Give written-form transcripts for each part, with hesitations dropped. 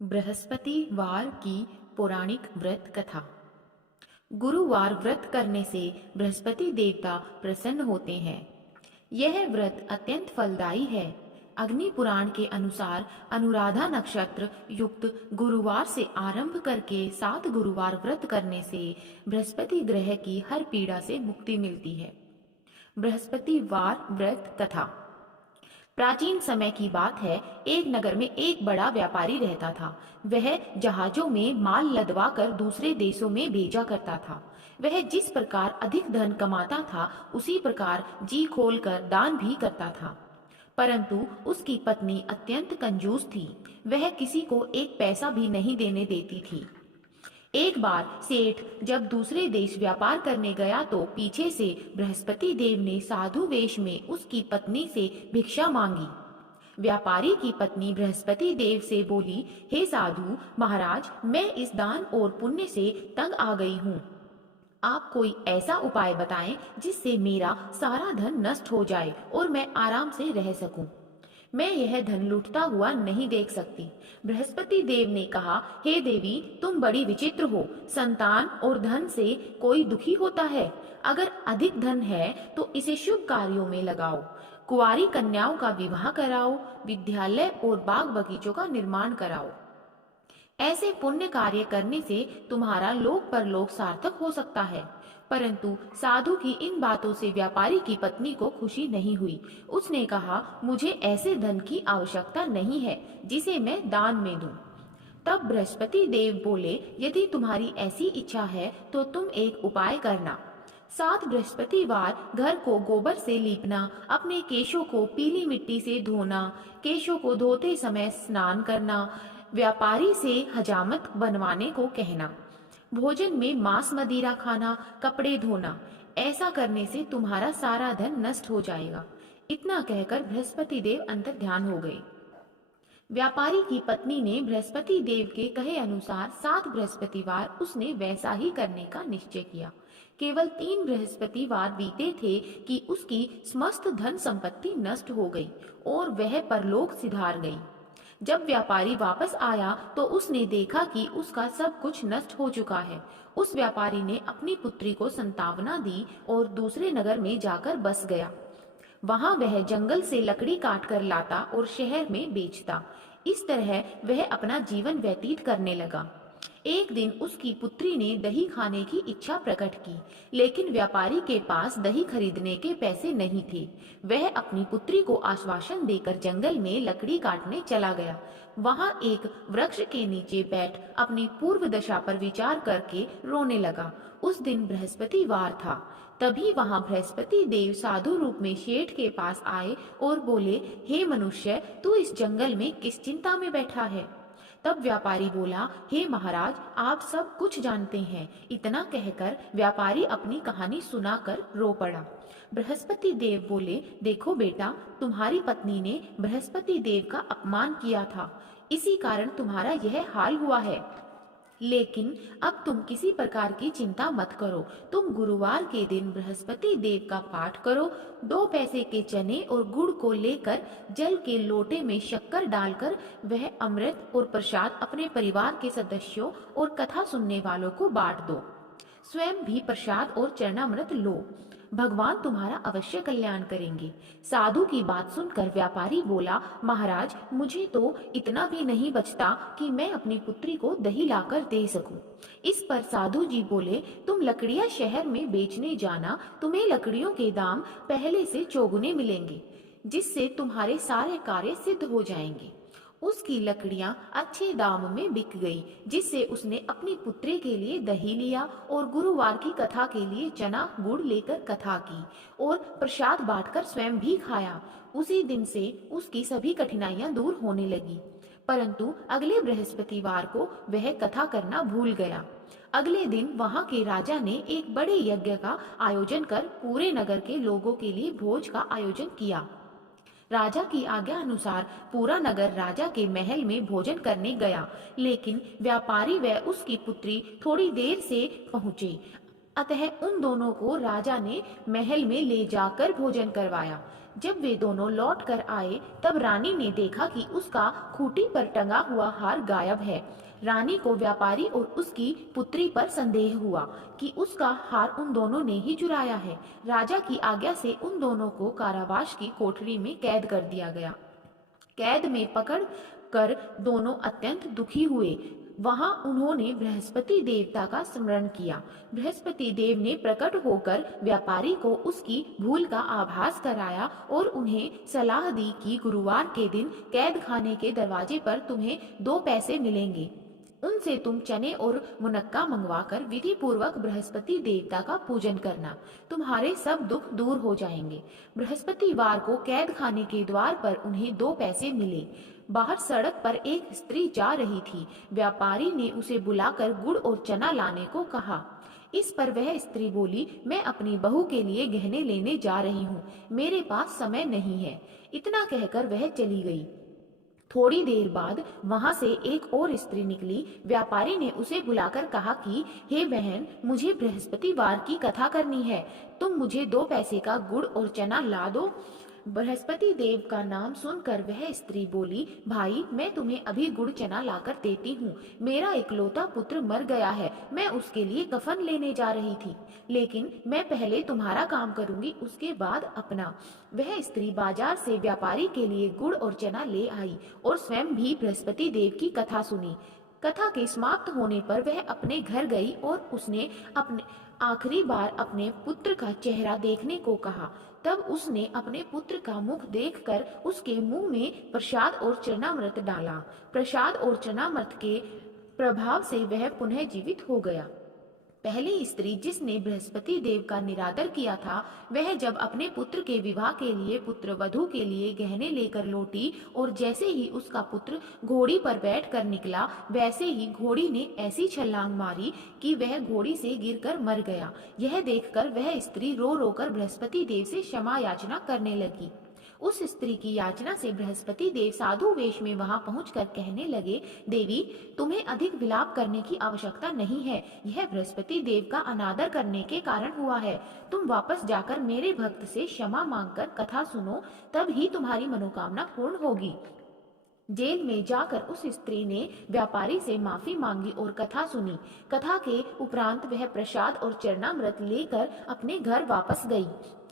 बृहस्पतिवार की पौराणिक व्रत कथा। गुरुवार व्रत करने से बृहस्पति देवता प्रसन्न होते हैं। यह व्रत अत्यंत फलदायी है। अग्नि पुराण के अनुसार अनुराधा नक्षत्र युक्त गुरुवार से आरंभ करके 7 गुरुवार व्रत करने से बृहस्पति ग्रह की हर पीड़ा से मुक्ति मिलती है। बृहस्पतिवार व्रत कथा। प्राचीन समय की बात है। एक नगर में एक बड़ा व्यापारी रहता था। वह जहाजों में माल लदवा कर दूसरे देशों में भेजा करता था। वह जिस प्रकार अधिक धन कमाता था उसी प्रकार जी खोलकर दान भी करता था। परंतु उसकी पत्नी अत्यंत कंजूस थी। वह किसी को एक पैसा भी नहीं देने देती थी। एक बार सेठ जब दूसरे देश व्यापार करने गया तो पीछे से बृहस्पति देव ने साधु वेश में उसकी पत्नी से भिक्षा मांगी। व्यापारी की पत्नी बृहस्पति देव से बोली, हे साधु महाराज, मैं इस दान और पुण्य से तंग आ गई हूँ। आप कोई ऐसा उपाय बताएं जिससे मेरा सारा धन नष्ट हो जाए और मैं आराम से रह सकूं। मैं यह धन लूटता हुआ नहीं देख सकती। बृहस्पति देव ने कहा, हे देवी, तुम बड़ी विचित्र हो। संतान और धन से कोई दुखी होता है। अगर अधिक धन है तो इसे शुभ कार्यों में लगाओ। कुंवारी कन्याओं का विवाह कराओ, विद्यालय और बाग बगीचों का निर्माण कराओ। ऐसे पुण्य कार्य करने से तुम्हारा लोक परलोक सार्थक हो सकता है। परंतु साधु की इन बातों से व्यापारी की पत्नी को खुशी नहीं हुई। उसने कहा, मुझे ऐसे धन की आवश्यकता नहीं है जिसे मैं दान में दूं। तब बृहस्पति देव बोले, यदि तुम्हारी ऐसी इच्छा है तो तुम एक उपाय करना। 7 बृहस्पतिवार घर को गोबर से लीपना, अपने केशों को पीली मिट्टी से धोना, केशों को धोते समय स्नान करना, व्यापारी से हजामत बनवाने को कहना, भोजन में मांस मदिरा खाना, कपड़े धोना। ऐसा करने से तुम्हारा सारा धन नष्ट हो जाएगा। इतना कहकर बृहस्पति देव अंतर ध्यान हो गए। व्यापारी की पत्नी ने बृहस्पति देव के कहे अनुसार 7 बृहस्पतिवार उसने वैसा ही करने का निश्चय किया। केवल 3 बृहस्पतिवार बीते थे कि उसकी समस्त धन संपत्ति नष्ट हो गई और वह परलोक सिधार गई। जब व्यापारी वापस आया तो उसने देखा कि उसका सब कुछ नष्ट हो चुका है। उस व्यापारी ने अपनी पुत्री को संतावना दी और दूसरे नगर में जाकर बस गया। वहां वह जंगल से लकड़ी काट कर लाता और शहर में बेचता। इस तरह वह अपना जीवन व्यतीत करने लगा। एक दिन उसकी पुत्री ने दही खाने की इच्छा प्रकट की, लेकिन व्यापारी के पास दही खरीदने के पैसे नहीं थे। वह अपनी पुत्री को आश्वासन देकर जंगल में लकड़ी काटने चला गया। वहां एक वृक्ष के नीचे बैठ अपनी पूर्व दशा पर विचार करके रोने लगा। उस दिन बृहस्पतिवार था। तभी वहां बृहस्पति देव साधु रूप में शेठ के पास आए और बोले, हे मनुष्य, तू इस जंगल में किस चिंता में बैठा है? तब व्यापारी बोला, हे महाराज, आप सब कुछ जानते हैं। इतना कहकर व्यापारी अपनी कहानी सुनाकर रो पड़ा। बृहस्पति देव बोले, देखो बेटा, तुम्हारी पत्नी ने बृहस्पति देव का अपमान किया था, इसी कारण तुम्हारा यह हाल हुआ है। लेकिन अब तुम किसी प्रकार की चिंता मत करो। तुम गुरुवार के दिन बृहस्पति देव का पाठ करो। 2 पैसे के चने और गुड़ को लेकर जल के लोटे में शक्कर डालकर वह अमृत और प्रसाद अपने परिवार के सदस्यों और कथा सुनने वालों को बांट दो। स्वयं भी प्रसाद और चरणामृत लो। भगवान तुम्हारा अवश्य कल्याण करेंगे। साधु की बात सुनकर व्यापारी बोला, महाराज, मुझे तो इतना भी नहीं बचता कि मैं अपनी पुत्री को दही लाकर दे सकूं। इस पर साधु जी बोले, तुम लकड़ियां शहर में बेचने जाना, तुम्हें लकड़ियों के दाम पहले से चौगुने मिलेंगे, जिससे तुम्हारे सारे कार्य सिद्ध हो जाएंगे। उसकी लकड़ियां अच्छे दाम में बिक गई, जिससे उसने अपनी पुत्री के लिए दही लिया और गुरुवार की कथा के लिए चना गुड़ लेकर कथा की और प्रसाद बांटकर स्वयं भी खाया। उसी दिन से उसकी सभी कठिनाइयां दूर होने लगी। परंतु अगले बृहस्पतिवार को वह कथा करना भूल गया। अगले दिन वहां के राजा ने एक बड़े यज्ञ का आयोजन कर पूरे नगर के लोगों के लिए भोज का आयोजन किया। राजा की आज्ञा अनुसार पूरा नगर राजा के महल में भोजन करने गया, लेकिन व्यापारी व उसकी पुत्री थोड़ी देर से पहुंचे। अतः उन दोनों को राजा ने महल में ले जाकर भोजन करवाया। जब वे दोनों लौट कर आए तब रानी ने देखा कि उसका खूंटी पर टंगा हुआ हार गायब है। रानी को व्यापारी और उसकी पुत्री पर संदेह हुआ कि उसका हार उन दोनों ने ही चुराया है। राजा की आज्ञा से उन दोनों को कारावास की कोठरी में कैद कर दिया गया। कैद में पकड़ कर दोनों अत्यंत दुखी हुए। वहां उन्होंने बृहस्पति देवता का स्मरण किया। बृहस्पति देव ने प्रकट होकर व्यापारी को उसकी भूल का आभास कराया और उन्हें सलाह दी कि गुरुवार के दिन कैद खाने के दरवाजे पर तुम्हें 2 पैसे मिलेंगे। उनसे तुम चने और मुनक्का मंगवाकर विधि पूर्वक बृहस्पति देवता का पूजन करना। तुम्हारे सब दुख दूर हो जाएंगे। बृहस्पतिवार को कैद खाने के द्वार पर उन्हें 2 पैसे मिले। बाहर सड़क पर एक स्त्री जा रही थी। व्यापारी ने उसे बुलाकर गुड़ और चना लाने को कहा। इस पर वह स्त्री बोली, मैं अपनी बहू के लिए गहने लेने जा रही हूँ, मेरे पास समय नहीं है। इतना कहकर वह चली गई। थोड़ी देर बाद वहां से एक और स्त्री निकली। व्यापारी ने उसे बुलाकर कहा कि हे बहन, मुझे बृहस्पतिवार की कथा करनी है, तुम मुझे 2 पैसे का गुड़ और चना ला दो। बृहस्पति देव का नाम सुनकर वह स्त्री बोली, भाई मैं तुम्हें अभी गुड़ चना लाकर देती हूँ। मेरा इकलौता पुत्र मर गया है, मैं उसके लिए कफन लेने जा रही थी, लेकिन मैं पहले तुम्हारा काम करूंगी, उसके बाद अपना। वह स्त्री बाजार से व्यापारी के लिए गुड़ और चना ले आई और स्वयं भी बृहस्पति देव की कथा सुनी। कथा के समाप्त होने पर वह अपने घर गई और उसने अपने आखिरी बार अपने पुत्र का चेहरा देखने को कहा। तब उसने अपने पुत्र का मुख देखकर उसके मुंह में प्रसाद और चरणामृत डाला। प्रसाद और चरणामृत के प्रभाव से वह पुनः जीवित हो गया। पहली स्त्री जिसने बृहस्पति देव का निरादर किया था, वह जब अपने पुत्र के विवाह के लिए पुत्र वधू के लिए गहने लेकर लौटी और जैसे ही उसका पुत्र घोड़ी पर बैठकर निकला, वैसे ही घोड़ी ने ऐसी छलांग मारी कि वह घोड़ी से गिरकर मर गया। यह देखकर वह स्त्री रो रो कर बृहस्पति देव से क्षमा याचना करने लगी। उस स्त्री की याचना से बृहस्पति देव साधु वेश में वहां पहुंचकर कहने लगे, देवी तुम्हें अधिक विलाप करने की आवश्यकता नहीं है, यह बृहस्पति देव का अनादर करने के कारण हुआ है। तुम वापस जाकर मेरे भक्त से क्षमा मांगकर कथा सुनो, तब ही तुम्हारी मनोकामना पूर्ण होगी। जेल में जाकर उस स्त्री ने व्यापारी से माफी मांगी और कथा सुनी। कथा के उपरांत वह प्रसाद और चरणामृत लेकर अपने घर वापस गई।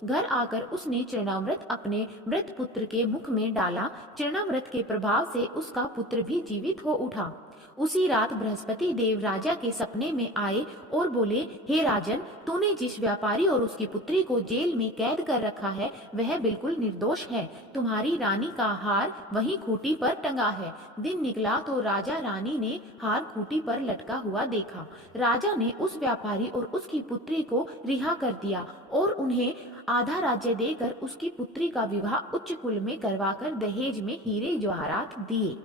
घर आकर उसने चरणामृत अपने मृत पुत्र के मुख में डाला। चरणामृत के प्रभाव से उसका पुत्र भी जीवित हो उठा। उसी रात बृहस्पति देव राजा के सपने में आए और बोले, हे राजन, तूने जिस व्यापारी और उसकी पुत्री को जेल में कैद कर रखा है वह बिल्कुल निर्दोष है। तुम्हारी रानी का हार वहीं खूंटी पर टंगा है। दिन निकला तो राजा रानी ने हार खूंटी पर लटका हुआ देखा। राजा ने उस व्यापारी और उसकी पुत्री को रिहा कर दिया और उन्हें आधा राज्य देकर उसकी पुत्री का विवाह उच्च कुल में करवाकर दहेज में हीरे जवाहरात दिए।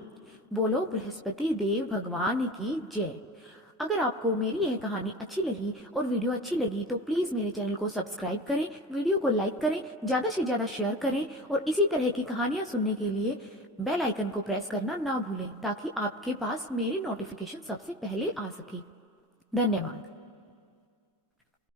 बोलो बृहस्पति देव भगवान की जय। अगर आपको मेरी यह कहानी अच्छी लगी और वीडियो अच्छी लगी तो प्लीज़ मेरे चैनल को सब्सक्राइब करें, वीडियो को लाइक करें, ज़्यादा से ज़्यादा शेयर करें और इसी तरह की कहानियाँ सुनने के लिए बेल आइकन को प्रेस करना ना भूलें ताकि आपके पास मेरी नोटिफिकेशन सबसे पहले आ सके। धन्यवाद।